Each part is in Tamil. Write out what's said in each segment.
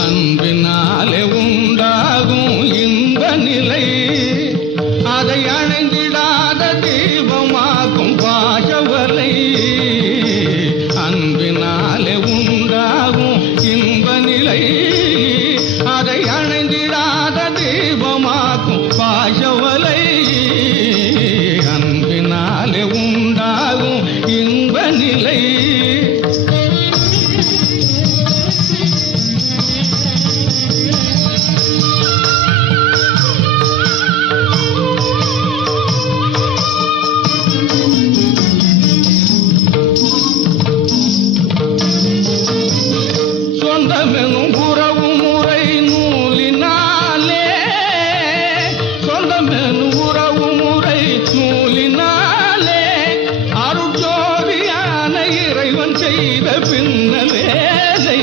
அன்பினாலே உண்டாகும் இன்ப நிலை அதை அணைந்திடாத தீபமாக்கும் பாசவலை. அன்பினாலே உண்டாகும் இன்ப நிலை அதை அணைந்திடாத தீபமாக்கும் பாசவலை. அன்பினாலே உண்டாகும் இன்ப நிலை சொந்தமெனும் உறவு முறை நூலினாலே சொந்தமெனும் உறவு முறை நூலினாலே அருட்ஜோதியான இறைவன் செய்த பின்னல் வேலை.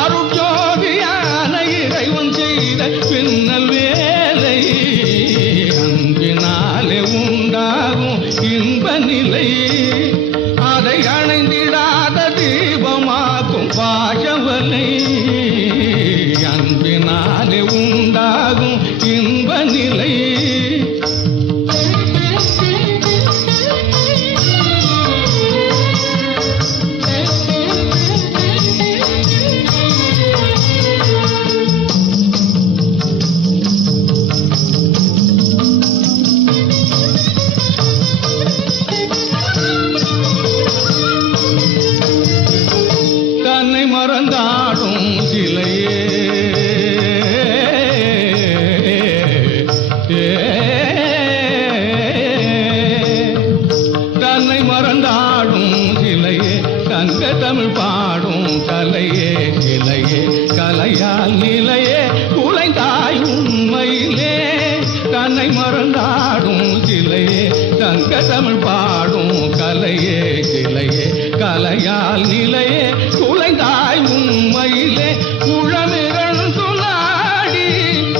அருட்ஜோதியான இறைவன் செய்த பின்னல் வேலை. அன்பினாலே உண்டாகும் இன்ப நிலை அதை அணைந்திடாத தீபமாக்கும் பாசவலை. அன்பினாலே உண்டாகும் இன்ப நிலை தன்னை மறந்தாடும் சிலையே தன்னை மறந்தாடும் சிலையே தங்க தமிழ் பாடும் கலையே இலையே கலையால் நிலையே குலைந்தாய் உண்மையிலே. தன்னை மறந்தாடும் சிலையே தங்க தமிழ் பாடும் கலையே இலையே கலையால் நிலையே குலைந்தாய் உண்மையிலே. உளமிரண்டு நாடி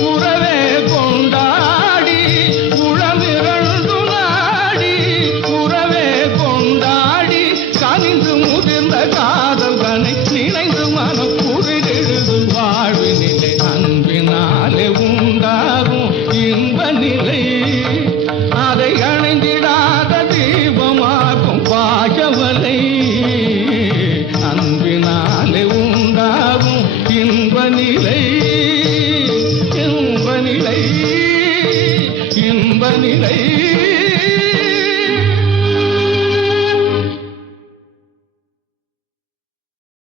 உறவே கொண்டாடி உளமிரண்டு நாடி உறவே கொண்டாடி கனிந்து முதிர்ந்த காதல்கனை நினைந்து மனம் புரிதெழுது வாழ்வினிலே. அன்பினாலே உண்டாகும் இன்ப நிலை அதை அணைந்திடாத தீபமாக்கும் பாசவலை. அன்பினாலே உண்டாகும் இன்ப நிலை இன்ப நிலை இன்ப நிலை.